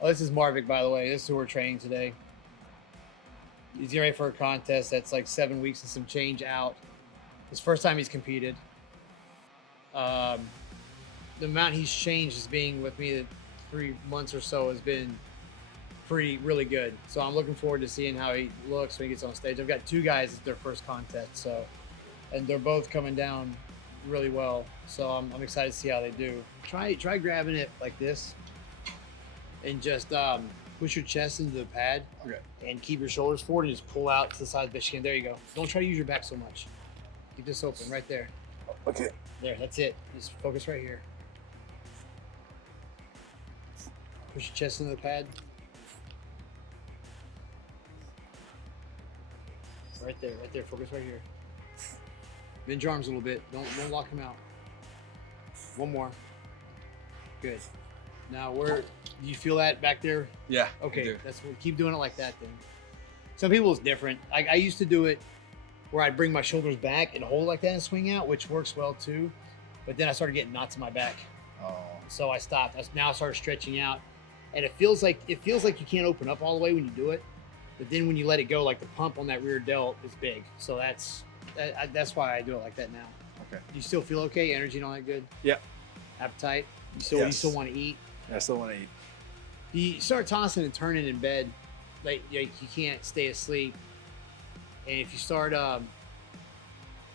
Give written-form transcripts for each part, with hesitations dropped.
Oh, this is Marvik, by the way. This is who we're training today. He's getting ready for a contest that's like 7 weeks and some change out. His first time he's competed. The amount he's changed as being with me 3 months or so has been really good. So I'm looking forward to seeing how he looks when he gets on stage. I've got 2 guys at their first contest, so, and they're both coming down really well. So I'm excited to see how they do. Try grabbing it like this, and just push your chest into the pad. Okay. And keep your shoulders forward and just pull out to the side of the chin. There you go. Don't try to use your back so much. Keep this open right there. Okay. There, that's it. Just focus right here. Push your chest into the pad. Right there. Focus right here. Bend your arms a little bit. Don't lock them out. One more. Good. Now, do you feel that back there? Yeah. Okay, that's what. Keep doing it like that then. Some people it's different. I used to do it where I'd bring my shoulders back and hold like that and swing out, which works well too. But then I started getting knots in my back, Oh. so I stopped. Now I started stretching out, and it feels like you can't open up all the way when you do it. But then when you let it go, like the pump on that rear delt is big. So that's why I do it like that now. Okay. Do you still feel okay? Energy and all that good? Yeah. Appetite? You still want to eat? I still want to eat. You start tossing and turning in bed, like you can't stay asleep. And if you start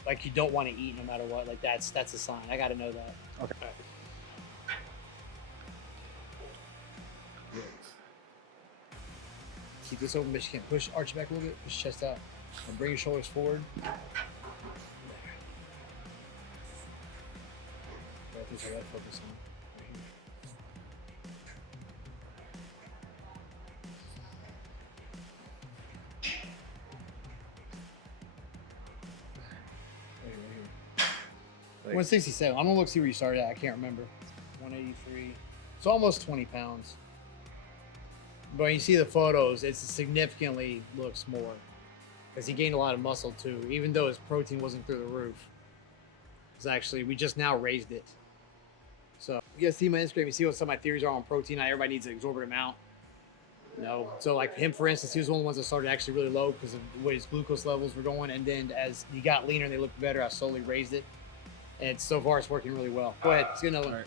like you don't want to eat no matter what, like that's a sign. I got to know that. Okay. Keep this open, but you can't push. Arch it back a little bit. Push your chest out, and bring your shoulders forward. Right, that's what I gotta focus on. Right here. Right here. Like, 167. I'm gonna look see where you started at. I can't remember. 183. It's almost 20 pounds. But when you see the photos, it significantly looks more because he gained a lot of muscle too, even though his protein wasn't through the roof. It's actually, we just now raised it. So you guys see my Instagram, you see what some of my theories are on protein. Not everybody needs an exorbitant amount. No. So like him, for instance, he was one of the ones that started actually really low because of the way his glucose levels were going. And then as he got leaner and they looked better, I slowly raised it. And so far it's working really well. Go ahead, let's get another one. all right.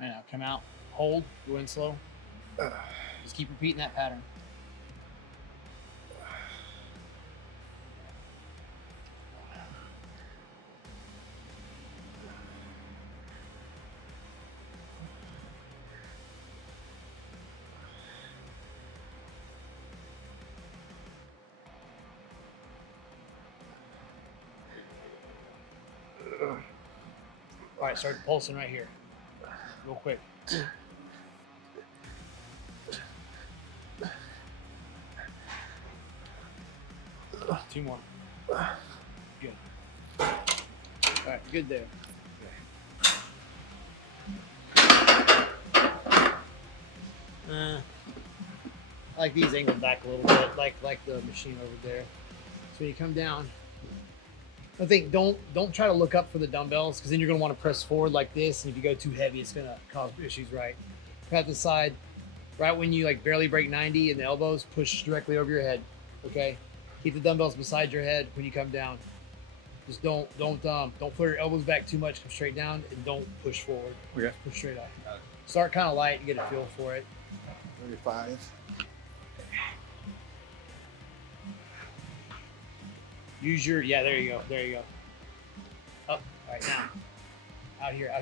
Right now, come out, hold, go in slow. Just keep repeating that pattern. All right, start pulsing right here, real quick. 2 more. Good. All right, good there. I like these angled back a little bit, like the machine over there. So when you come down, I think don't try to look up for the dumbbells because then you're gonna want to press forward like this, and if you go too heavy, it's gonna cause issues. Right? Pat the side. Right when you like barely break 90 in the elbows, push directly over your head. Okay. Keep the dumbbells beside your head when you come down. Just don't put your elbows back too much. Come straight down and don't push forward. Okay. Push straight up. Start kind of light and get a feel for it. 35. Use your there you go. Up. All right, now. Out here.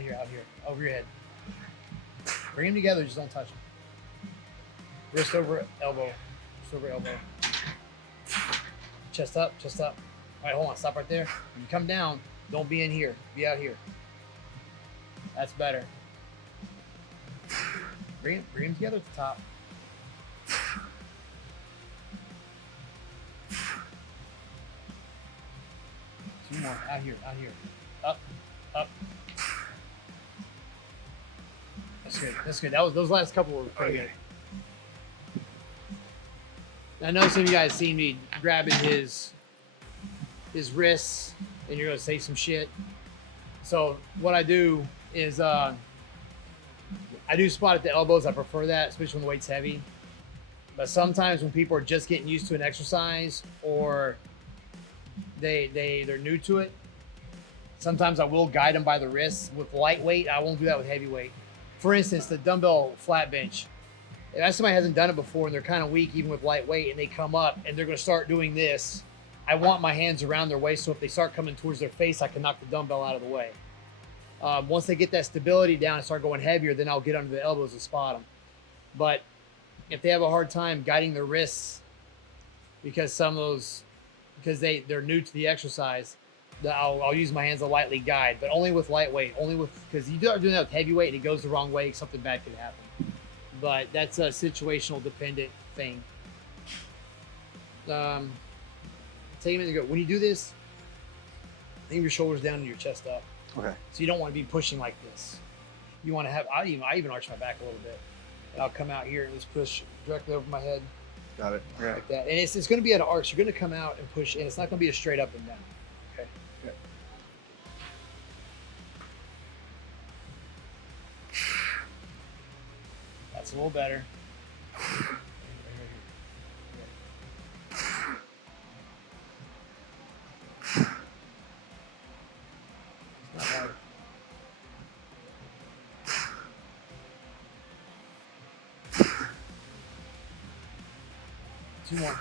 Over your head. Bring them together. Just don't touch them. Wrist over elbow. Wrist over elbow. Chest up. All right, hold on. Stop right there. When you come down, don't be in here. Be out here. That's better. Bring them together at the top. Two more. Out here. Up. That's good. Those last couple were pretty good. I know some of you guys seen me grabbing his wrists, and you're gonna say some shit. So what I do is I do spot at the elbows. I prefer that, especially when the weight's heavy. But sometimes when people are just getting used to an exercise or they're new to it, sometimes I will guide them by the wrists. With lightweight, I won't do that with heavyweight. For instance, the dumbbell flat bench. If somebody hasn't done it before and they're kind of weak, even with lightweight, and they come up and they're going to start doing this, I want my hands around their waist, so if they start coming towards their face, I can knock the dumbbell out of the way. Once they get that stability down and start going heavier, then I'll get under the elbows and spot them. But if they have a hard time guiding their wrists because they're new to the exercise, I'll use my hands to lightly guide, but only with lightweight. Because you are doing that with heavyweight and it goes the wrong way, something bad could happen. But that's a situational dependent thing. Take a minute to go. When you do this, leave your shoulders down and your chest up. Okay. So you don't want to be pushing like this. You want to have, I even arch my back a little bit. And I'll come out here and just push directly over my head. Got it. Okay. Like that. And it's going to be at an arch. You're going to come out and push, and it's not going to be a straight up and down. Okay. Okay. That's a little better. It's not hard. Two more.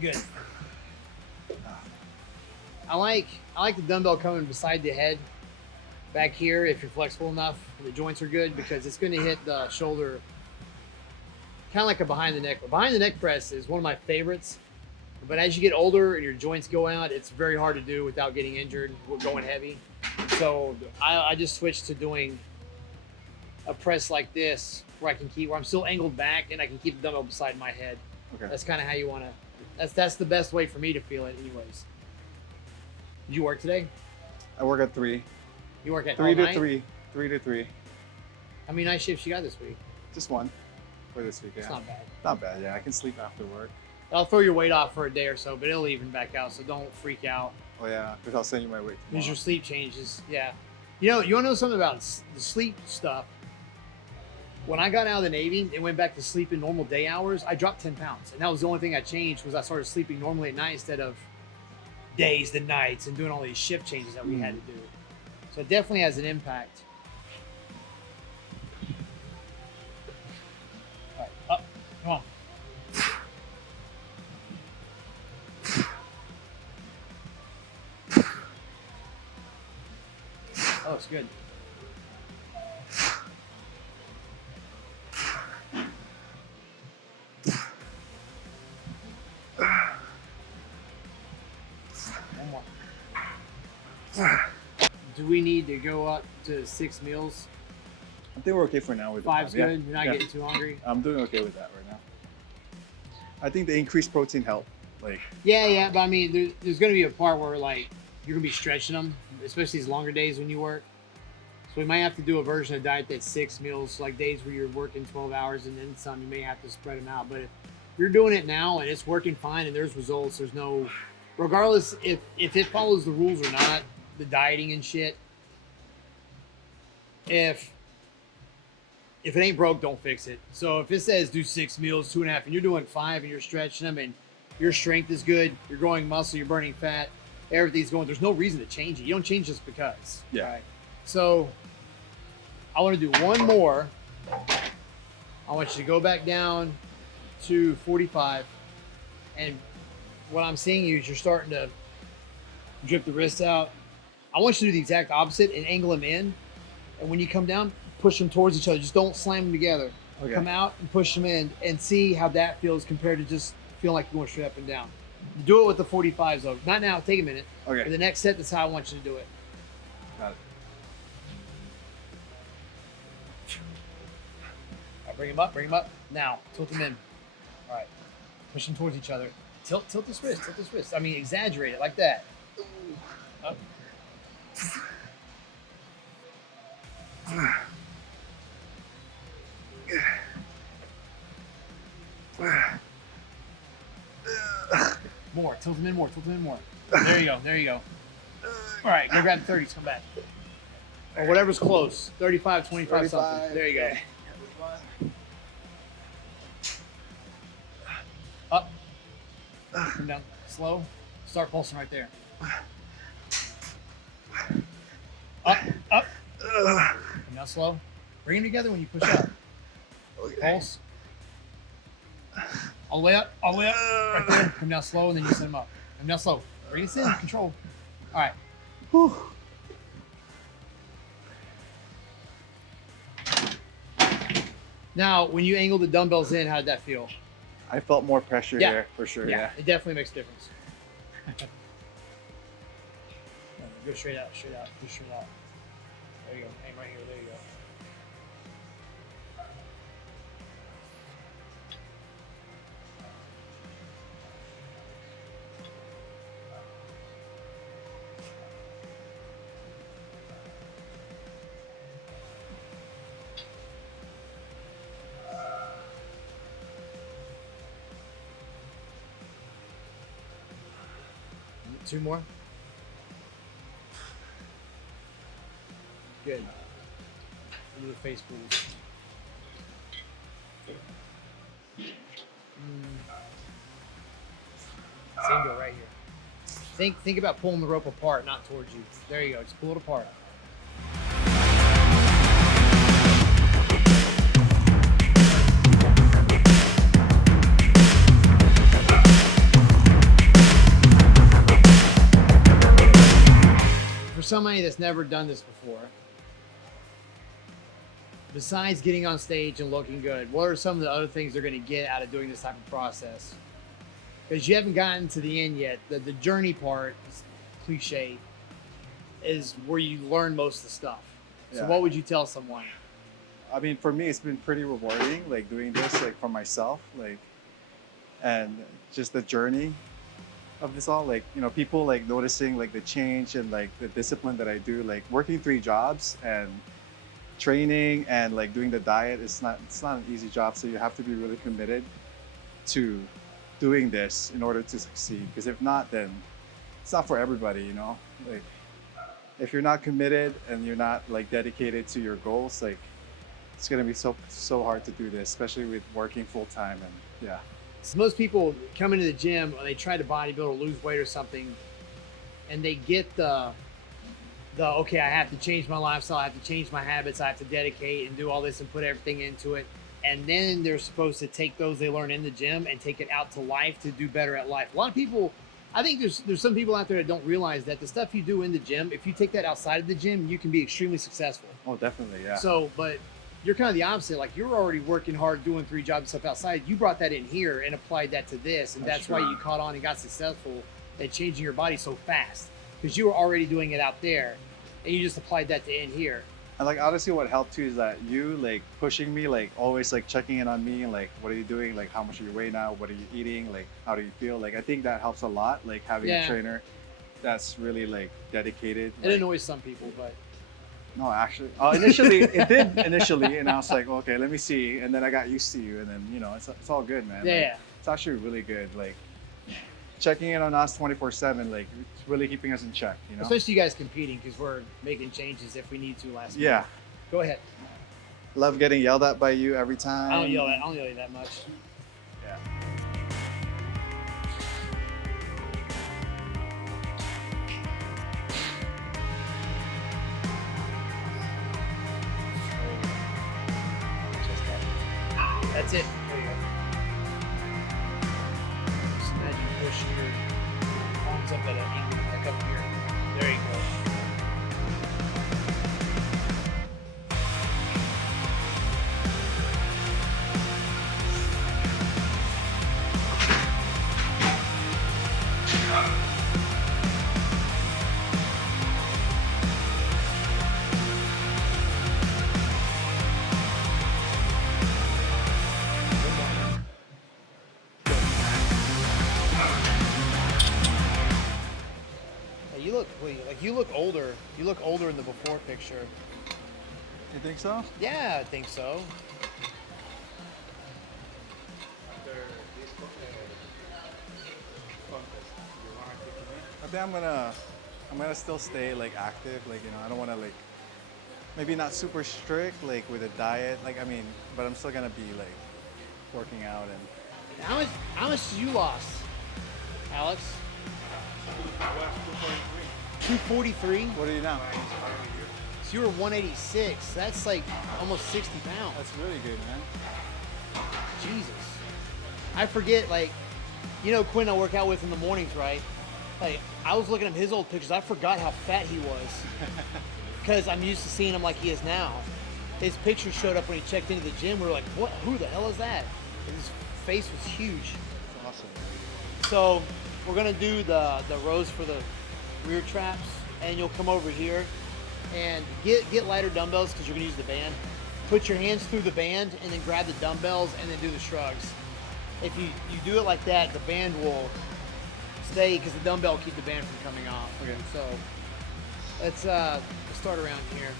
Good. I like the dumbbell coming beside the head back here if you're flexible enough and the joints are good, because it's going to hit the shoulder kind of like a behind the neck. Behind the neck press is one of my favorites, but as you get older and your joints go out, it's very hard to do without getting injured going heavy. So I just switched to doing a press like this where I'm still angled back and I can keep the dumbbell beside my head. Okay. That's kind of how you want to, that's the best way for me to feel it anyways. Did you work today? I work at 3. You work at 3 to night? 3. 3 to 3. How many night shifts you got this week? Just one for this week. Yeah. It's not bad. Not bad. Yeah, I can sleep after work. I'll throw your weight off for a day or so, but it'll even back out, so don't freak out. Oh yeah, because I'll send you my weight tomorrow. Because your sleep changes. Yeah. You know, you want to know something about the sleep stuff? When I got out of the Navy and went back to sleeping normal day hours, I dropped 10 pounds. And that was the only thing I changed, was I started sleeping normally at night instead of days to nights and doing all these shift changes that we had to do. So it definitely has an impact. All right, up, come on. That looks good. One more. Do we need to go up to 6 meals? I think we're okay for now with the 5's yeah. good? You're not getting too hungry? I'm doing okay with that right now. I think the increased protein helped. Like, Yeah, but I mean, there's going to be a part where like you're going to be stretching them, especially these longer days when you work. So we might have to do a version of diet that's 6 meals, like days where you're working 12 hours and then some. You may have to spread them out. But if you're doing it now and it's working fine and there's results, there's no, regardless if it follows the rules or not, the dieting and shit. If it ain't broke, don't fix it. So if it says do 6 meals, 2.5, and you're doing 5 and you're stretching them and your strength is good, you're growing muscle, you're burning fat, everything's going, there's no reason to change it. You don't change just because. yeah. Right? So I want to do one more. I want you to go back down to 45. And what I'm seeing you is you're starting to drip the wrists out. I want you to do the exact opposite and angle them in. And when you come down, push them towards each other. Just don't slam them together. Okay. Come out and push them in and see how that feels compared to just feeling like you're going straight up and down. Do it with the 45s though. Not now, take a minute. Okay. For the next set, that's how I want you to do it. Got it. All right, bring them up. Now, tilt them in. All right, push them towards each other. Tilt this wrist, I mean, exaggerate it like that. Up. More. Tilt them in more. Tilt them in more. There you go. There you go. All right. Go grab 30s. Come back. Or whatever's close. 35, 25, something. There you go. Up. Come down. Slow. Start pulsing right there. Up. Up. Come down slow. Bring them together when you push up. Pulse. All the way up. All the way up. Right there. Come down slow and then you send them up. Come down slow. Bring us in. Control. All right. Whew. Now, when you angle the dumbbells in, how did that feel? I felt more pressure here for sure. Yeah. It definitely makes a difference. Go straight out, straight out, go straight out. There you go. Aim right here. There you go. Two more. Good. Into the face pulls. Same go right here. Think about pulling the rope apart, not towards you. There you go. Just pull it apart. For somebody that's never done this before, besides getting on stage and looking good, what are some of the other things they're going to get out of doing this type of process? Because you haven't gotten to the end yet. The journey part, cliche, is where you learn most of the stuff. So what would you tell someone? I mean, for me, it's been pretty rewarding, like doing this, like for myself, like, and just the journey of this all, like, you know, people like noticing like the change and like the discipline that I do, like working 3 jobs and training and like doing the diet. It's not an easy job, so you have to be really committed to doing this in order to succeed, because if not, then it's not for everybody, you know. Like if you're not committed and you're not like dedicated to your goals, like it's gonna be so hard to do this, especially with working full-time. And yeah. So most people come into the gym or they try to bodybuild or lose weight or something, and they get the okay, I have to change my lifestyle, I have to change my habits, I have to dedicate and do all this and put everything into it. And then they're supposed to take those they learn in the gym and take it out to life to do better at life. A lot of people, I think there's some people out there that don't realize that the stuff you do in the gym, if you take that outside of the gym, you can be extremely successful. Oh, definitely, yeah. So, but you're kind of the opposite. Like you're already working hard, doing 3 jobs and stuff outside. You brought that in here and applied that to this. And that's why you caught on and got successful at changing your body so fast, because you were already doing it out there and you just applied that to in here. And like honestly, what helped too is that you like pushing me, like always like checking in on me, and like what are you doing, like how much are you weighing now, what are you eating, like how do you feel. Like I think that helps a lot, like having a trainer that's really like dedicated. It annoys some people, but no, actually initially it did initially, and I was like, okay, let me see, and then I got used to you, and then you know it's all good, man. Yeah, like, it's actually really good, like checking in on us 24/7, like it's really keeping us in check, you know. Especially you guys competing, because we're making changes if we need to last minute. Yeah. Go ahead. Love getting yelled at by you every time. I don't yell at you that much. Yeah. That's it. There you go. Just imagine you push your palms up at an angle, like up here. There you go. You look older. You look older in the before picture. You think so? Yeah, I think so. I think I'm gonna still stay like active. Like, you know, I don't want to like maybe not super strict like with a diet. Like, I mean, but I'm still gonna be like working out and. How much did you lost, Alex? 243. What are you now? So you were 186. That's like almost 60 pounds. That's really good, man. Jesus. I forget, like, you know Quinn I work out with in the mornings, right? Like, I was looking at his old pictures. I forgot how fat he was. Because I'm used to seeing him like he is now. His picture showed up when he checked into the gym. We were like, what? Who the hell is that? And his face was huge. That's awesome. So we're gonna do the rows for the rear traps, and you'll come over here and get lighter dumbbells because you're gonna use the band. Put your hands through the band and then grab the dumbbells and then do the shrugs. If you do it like that, the band will stay because the dumbbell will keep the band from coming off. Okay. So let's start around here.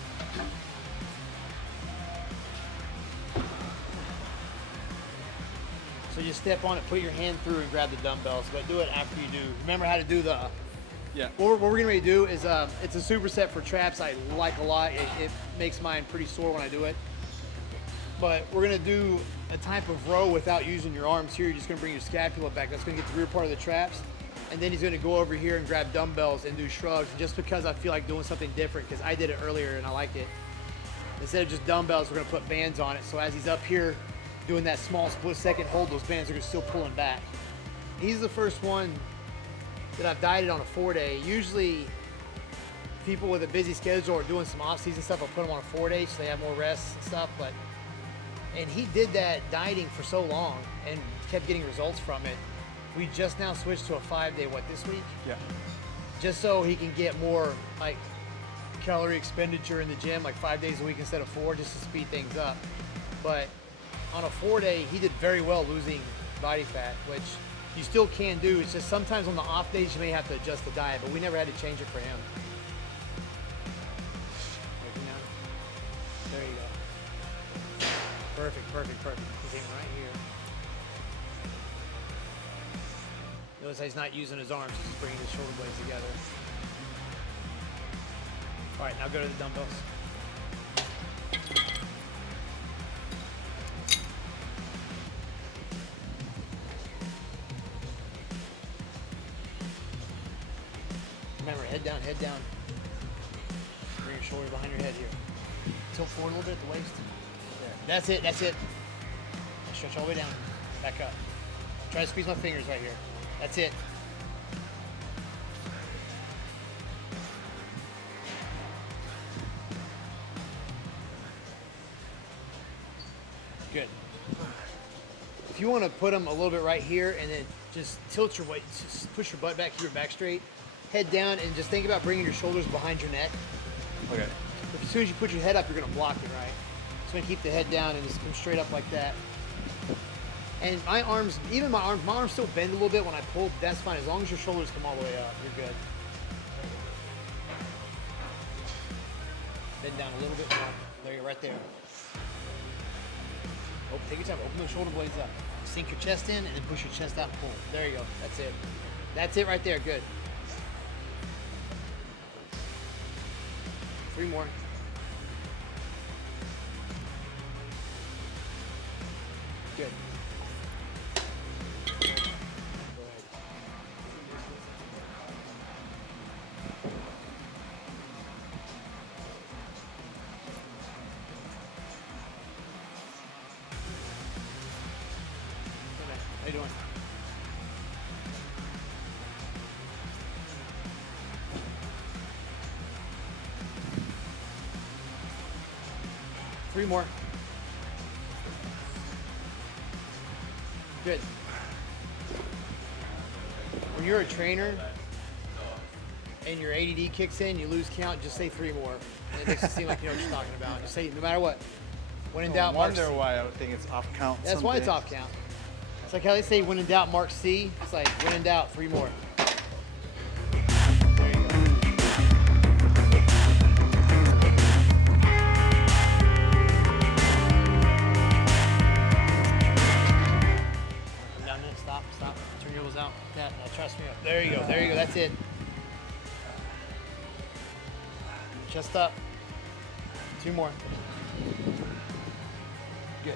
So you step on it, put your hand through and grab the dumbbells, but do it after you do. Remember how to do the, Yeah. what we're getting ready to do is, it's a superset for traps I like a lot. It makes mine pretty sore when I do it. But we're gonna do a type of row without using your arms here. You're just gonna bring your scapula back. That's gonna get the rear part of the traps. And then he's gonna go over here and grab dumbbells and do shrugs, just because I feel like doing something different, because I did it earlier and I like it. Instead of just dumbbells, we're gonna put bands on it. So as he's up here doing that small split second hold, those bands are still pulling back. He's the first one that I've dieted on a 4-day. Usually people with a busy schedule or doing some off-season stuff, I'll put them on a 4-day so they have more rest and stuff. And he did that dieting for so long and kept getting results from it. We just now switched to a 5-day, this week? Yeah. Just so he can get more like calorie expenditure in the gym, like 5 days a week instead of 4, just to speed things up. But on a 4-day, he did very well losing body fat, which you still can do. It's just sometimes on the off days, you may have to adjust the diet, but we never had to change it for him. There you go. Perfect, perfect, perfect. He's aiming right here. Notice how he's not using his arms, he's bringing his shoulder blades together. All right, now go to the dumbbells. Remember, head down, head down. Bring your shoulder behind your head here. Tilt forward a little bit at the waist. There. That's it, that's it. Stretch all the way down. Back up. Try to squeeze my fingers right here. That's it. Good. If you want to put them a little bit right here and then just tilt your weight, just push your butt back, keep your back straight, head down, and just think about bringing your shoulders behind your neck. Okay. As soon as you put your head up, you're going to block it, right? So I'm going to keep the head down and just come straight up like that. And my arms, even my arms still bend a little bit when I pull, but that's fine. As long as your shoulders come all the way up, you're good. Bend down a little bit more. There you go, right there. Oh, take your time. Open those shoulder blades up. Sink your chest in and then push your chest out and pull. There you go. That's it. That's it right there. Good. 3 more. Good. Go ahead. 3 more. Good. When you're a trainer and your ADD kicks in, you lose count, just say 3 more. And it makes it seem like you know what you're talking about. Just say, no matter what. When in doubt, mark C. I wonder why I think it's off count. That's why it's off count. It's like how they say, when in doubt, mark C. It's like, when in doubt, 3 more. There you go. Come down there, stop. Turn your elbows out. Yeah, now trust me up. There you go, that's it. Chest up. 2 more. Good.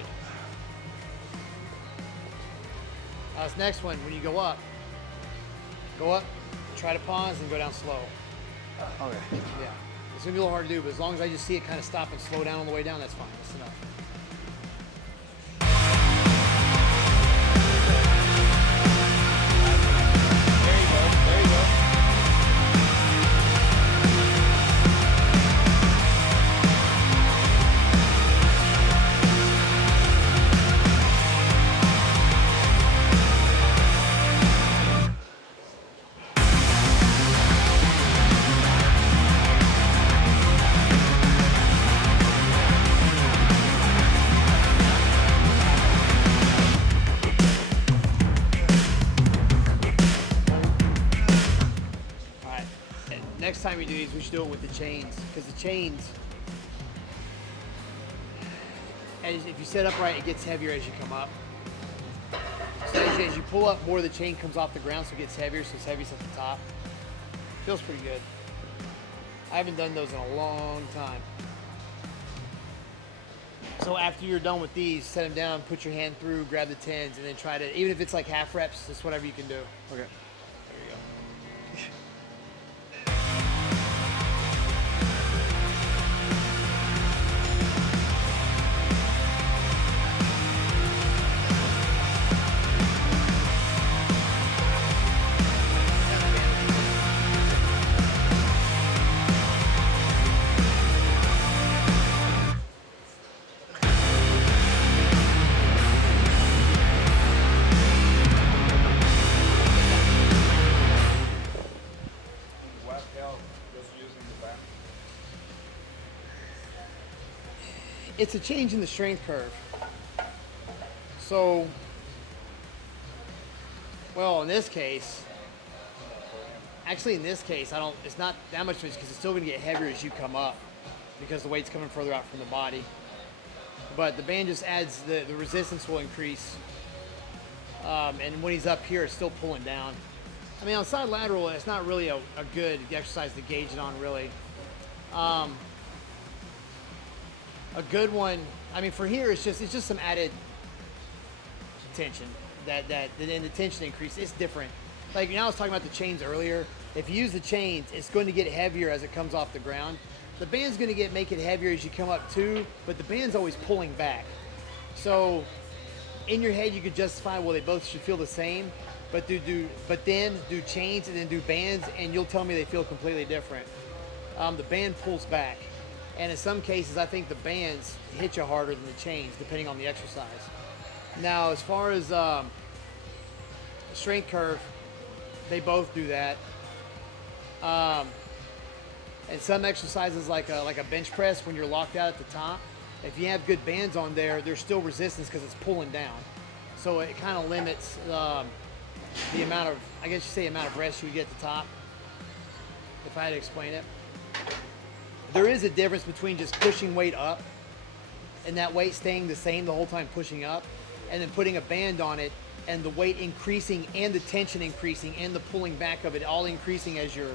Now this next one, when you go up, try to pause and go down slow. Okay. Yeah. It's gonna be a little hard to do, but as long as I just see it kind of stop and slow down on the way down, that's fine. That's enough. Next time we do these, we should do it with the chains, because the chains, if you set up right, it gets heavier as you come up. So as you pull up, more of the chain comes off the ground, so it gets heavier, so it's heaviest at the top. Feels pretty good. I haven't done those in a long time. So after you're done with these, set them down, put your hand through, grab the 10s, and then try to, even if it's like half reps, just whatever you can do. Okay. It's a change in the strength curve. So, well, in this case, actually in this case, it's not that much because it's still gonna get heavier as you come up because the weight's coming further out from the body. But the band just adds, the resistance will increase. And when he's up here, it's still pulling down. I mean, on side lateral, it's not really a good exercise to gauge it on, really. A good one, I mean, for here, it's just some added tension. Then the tension increase, it's different. Like, you know, I was talking about the chains earlier. If you use the chains, it's going to get heavier as it comes off the ground. The band's going to make it heavier as you come up too, but the band's always pulling back. So in your head, you could justify, well, they both should feel the same, but then do chains and then do bands, and you'll tell me they feel completely different. The band pulls back. And in some cases, I think the bands hit you harder than the chains, depending on the exercise. Now, as far as strength curve, they both do that. And some exercises, like a bench press, when you're locked out at the top, if you have good bands on there, there's still resistance because it's pulling down. So it kind of limits the amount of, I guess you say, amount of rest you get at the top, if I had to explain it. There is a difference between just pushing weight up and that weight staying the same the whole time pushing up, and then putting a band on it and the weight increasing and the tension increasing and the pulling back of it all increasing as you're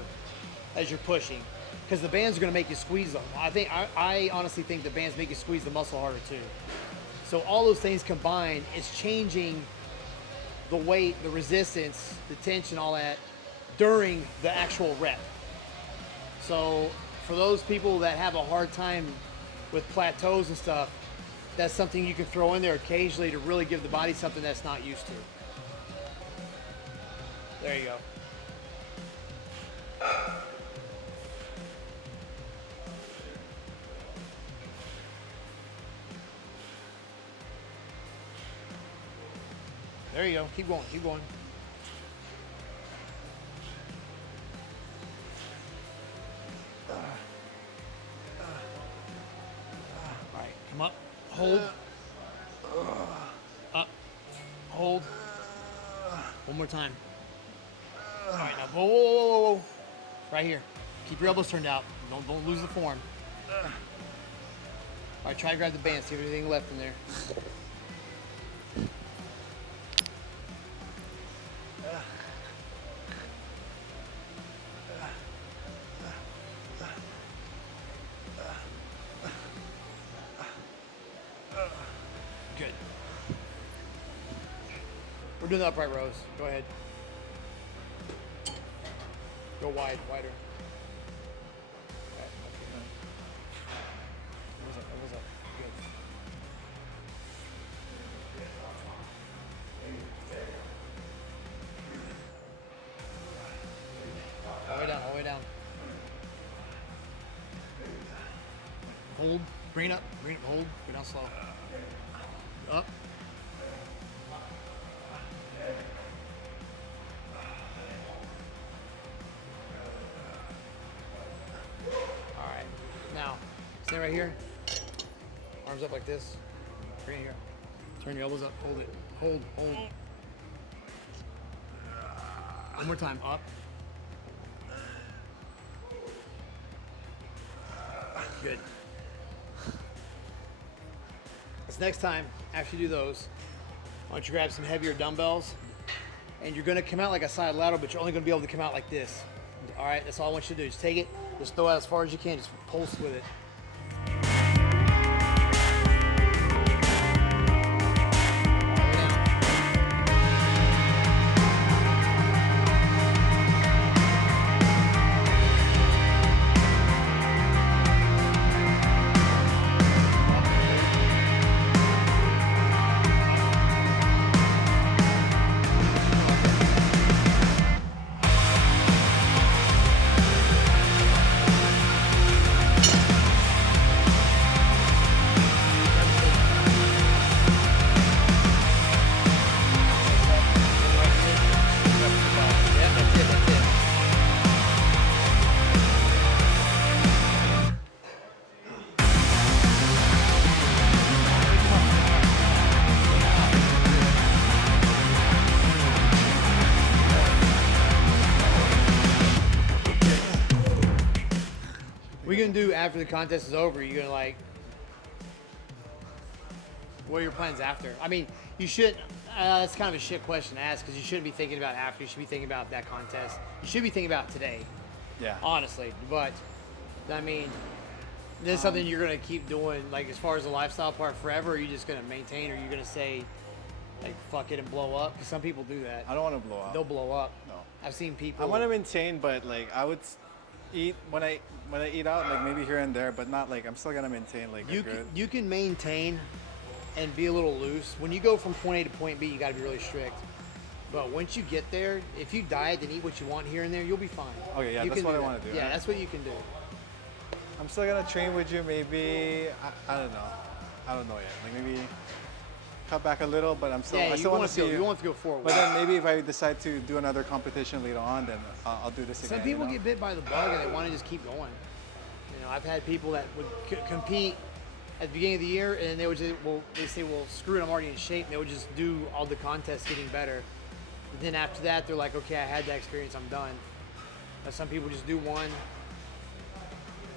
pushing. Because the bands are going to make you squeeze them. I honestly think the bands make you squeeze the muscle harder too. So all those things combined, it's changing the weight, the resistance, the tension, all that during the actual rep. So for those people that have a hard time with plateaus and stuff, that's something you can throw in there occasionally to really give the body something that's not used to. There you go. There you go. Keep going. Keep going. All right. Come up. Hold. Up. Hold. One more time. All right. Now, whoa. Right here. Keep your elbows turned out. Don't lose the form. All right. Try to grab the band. See if there's anything left in there. We're doing the upright rows. Go ahead. Go wide, wider. Okay, elbows up, elbows up. Good. All the way down, all the way down. Hold, bring it up, hold, go down slow. Up. All right, now, stand right here. Arms up like this. Bring it here. Turn your elbows up, hold it. Hold, hold. One more time, up. Good. This next time, after you do those, why don't you grab some heavier dumbbells, and you're gonna come out like a side lateral, but you're only gonna be able to come out like this. All right, that's all I want you to do. Just take it, just throw it out as far as you can, just pulse with it. What are you gonna do after the contest is over? You're gonna like, what are your plans after? I mean, you should, that's kind of a shit question to ask because you shouldn't be thinking about after, you should be thinking about that contest. You should be thinking about today. Yeah. Honestly, but I mean, this is something you're gonna keep doing, like as far as the lifestyle part forever, or are you just gonna maintain, or are you gonna say, like, fuck it and blow up? Because some people do that. I don't want to blow up. They'll blow up. No. I've seen people. I want to maintain, but like I would eat when I eat out, like maybe here and there, but not like I'm still gonna maintain like You can maintain and be a little loose. When you go from point A to point B, you got to be really strict. But once you get there, if you diet and eat what you want here and there, you'll be fine. Okay, yeah, You that's can what I that. want to do. Yeah, that's what you can do. I'm still gonna train with you. Maybe I don't know. I don't know yet. Like maybe cut back a little, but I still want to see you. You want to go forward. But then maybe if I decide to do another competition later on, then I'll do this again. Some people get bit by the bug and they want to just keep going. You know, I've had people that would compete at the beginning of the year and they would just, they say, well, screw it, I'm already in shape. And they would just do all the contests getting better. And then after that, they're like, okay, I had that experience, I'm done. But some people just do one.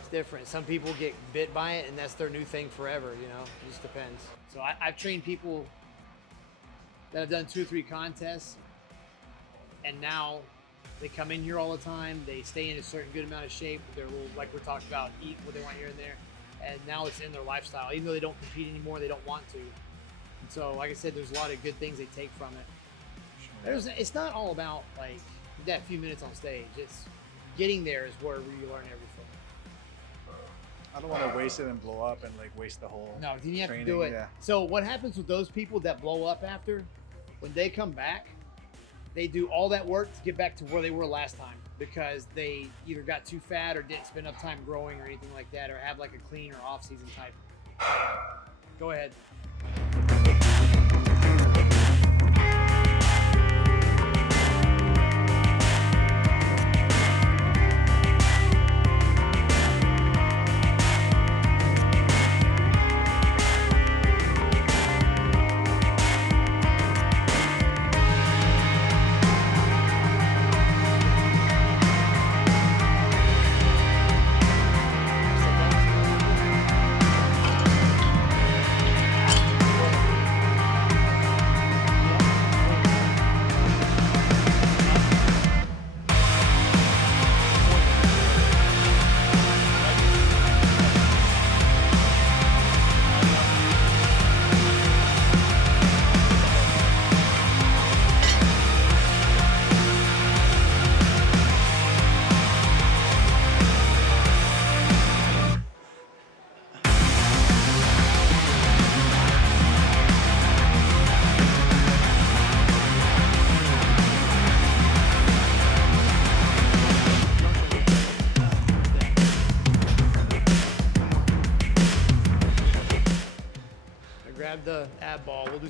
It's different. Some people get bit by it and that's their new thing forever, you know, it just depends. So I've trained people that have done 2 or 3 contests and now they come in here all the time. They stay in a certain good amount of shape. They're like we're talking about, eat what they want here and there. And now it's in their lifestyle. Even though they don't compete anymore, they don't want to. And so, like I said, there's a lot of good things they take from it. It's not all about like that few minutes on stage. It's getting there is where you learn everything. I don't want to waste it and blow up and like waste the whole. No, then you have training, to do it. Yeah. So what happens with those people that blow up after, when they come back, they do all that work to get back to where they were last time because they either got too fat or didn't spend enough time growing or anything like that, or have like a clean or off-season type. Go ahead.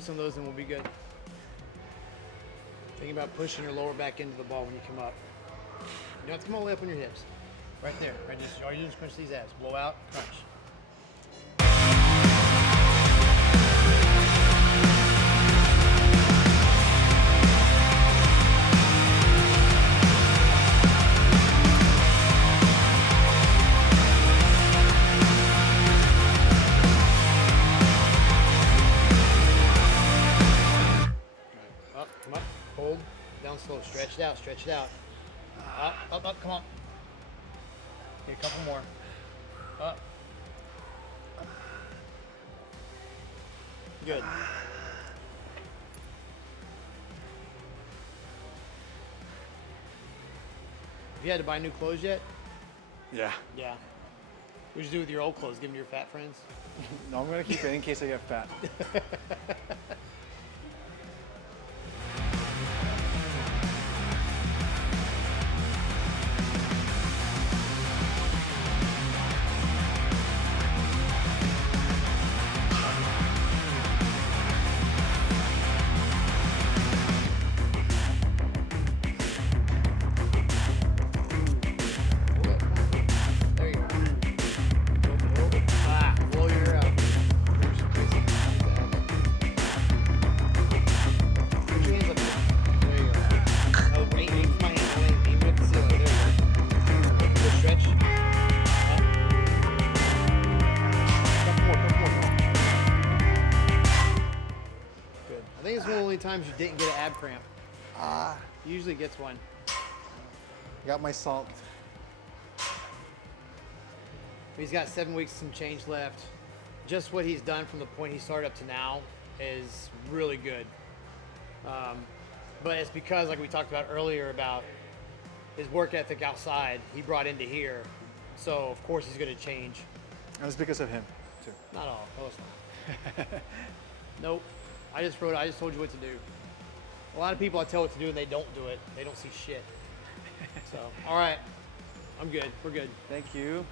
some of those and we'll be good. Think about pushing your lower back into the ball when you come up. You don't have to come all the way up on your hips. Right there. Right, just, all you do is crunch these abs. Blow out, crunch. Up, come up, hold, down slow, stretch it out, stretch it out. Up, up, up, come on. Okay, a couple more. Up. Good. Have you had to buy new clothes yet? Yeah. Yeah. What'd you do with your old clothes? Give them to your fat friends? No, I'm gonna keep it in case I get fat. There you go. Ah, blow your hair out. Put your hands up there. There you go. Oh, aim for my hand. Aim at the ceiling. There you go. Good stretch. Up. Couple more. Good. I think it's one of the only times you didn't get an ab cramp. He usually gets one. Got my salt. He's got 7 weeks, some change left. Just what he's done from the point he started up to now is really good. But it's because, like we talked about earlier, about his work ethic outside, he brought into here. So, of course, he's going to change. That was because of him, too. Not all. No, it's not. Nope. I just told you what to do. A lot of people I tell what to do and they don't do it. They don't see shit. So, all right. I'm good. We're good. Thank you.